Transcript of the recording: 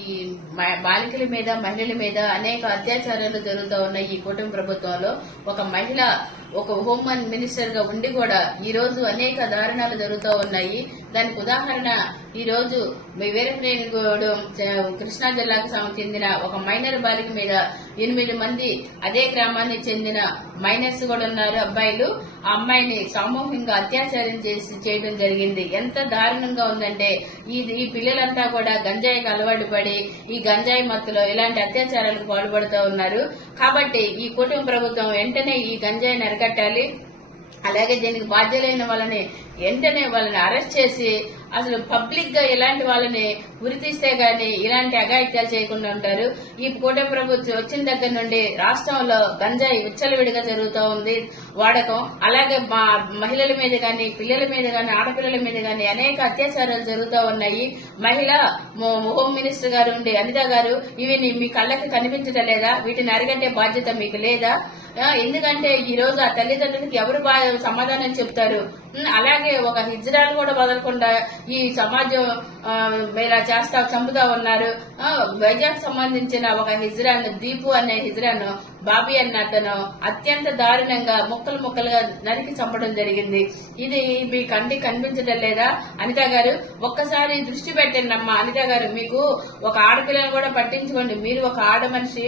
ఈ బాలికల మీద మహిళల మీద అనేక అత్యాచారాలు జరుగుతూ ఉన్నాయి. ఈ కూటమి ప్రభుత్వంలో ఒక మహిళ ఒక హోమ్ మినిస్టర్ గా ఉండి కూడా ఈ రోజు అనేక దారుణాలు జరుగుతూ ఉన్నాయి. దానికి ఉదాహరణ ఈ రోజు వీరప్రేణిగూడెం కృష్ణా జిల్లాకు చెందిన ఒక మైనర్ బాలిక మీద 8 మంది అదే గ్రామానికి చెందిన మైనర్స్ కూడా ఉన్నారు, అబ్బాయిలు. ఆ అమ్మాయిని సామూహికంగా అత్యాచారం చేయడం జరిగింది. ఎంత దారుణంగా ఉందంటే ఈ పిల్లలంతా కూడా గంజాయికి అలవాటు పడి ఈ గంజాయి మత్తులో ఇలాంటి అత్యాచారాలకు పాల్పడుతూ ఉన్నారు. కాబట్టి ఈ కూటమి ప్రభుత్వం వెంటనే ఈ గంజాయిని అరికట్టాలి. అలాగే దీనికి బాధ్యులైన వాళ్ళని వెంటనే వాళ్ళని అరెస్ట్ చేసి అసలు పబ్లిక్ గా ఇలాంటి వాళ్ళని ఉరితీస్తే గాని ఇలాంటి అఘాయిత్యాలు చేయకుండా ఉంటారు. ఈ కూటమి ప్రభుత్వం వచ్చిన దగ్గర నుండి రాష్ట్రంలో గంజాయి విచ్చలవిడిగా జరుగుతూ ఉంది వాడకం. అలాగే మహిళల మీద గాని పిల్లల మీద గాని ఆడపిల్లల మీద గాని అనేక అత్యాచారాలు జరుగుతూ ఉన్నాయి. మహిళ హోమ్ మినిస్టర్ గారు ఉండి అనిత గారు ఇవి మీ కళ్ళకి కనిపించడం లేదా? వీటిని అరిగట్టే బాధ్యత మీకు లేదా? ఎందుకంటే ఈ రోజు ఆ తల్లిదండ్రులకి ఎవరు సమాధానం చెప్తారు? అలాగే ఒక హిజ్రాలు కూడా వదలకుండా ఈ సమాజం ఇలా చంపుతా ఉన్నారు. వైజాగ్ సంబంధించిన ఒక హిజ్రాను దీపు అనే హిజ్రాను బాబీ అన్న అతను అత్యంత దారుణంగా ముక్కలుగా నరికి చంపడం జరిగింది. ఇది మీ కంటికి కనిపించడం లేదా అనిత గారు? ఒక్కసారి దృష్టి పెట్టండి అమ్మా. అనిత గారు, మీకు ఒక ఆడపిల్లను కూడా పట్టించుకోండి. మీరు ఒక ఆడ మనిషి.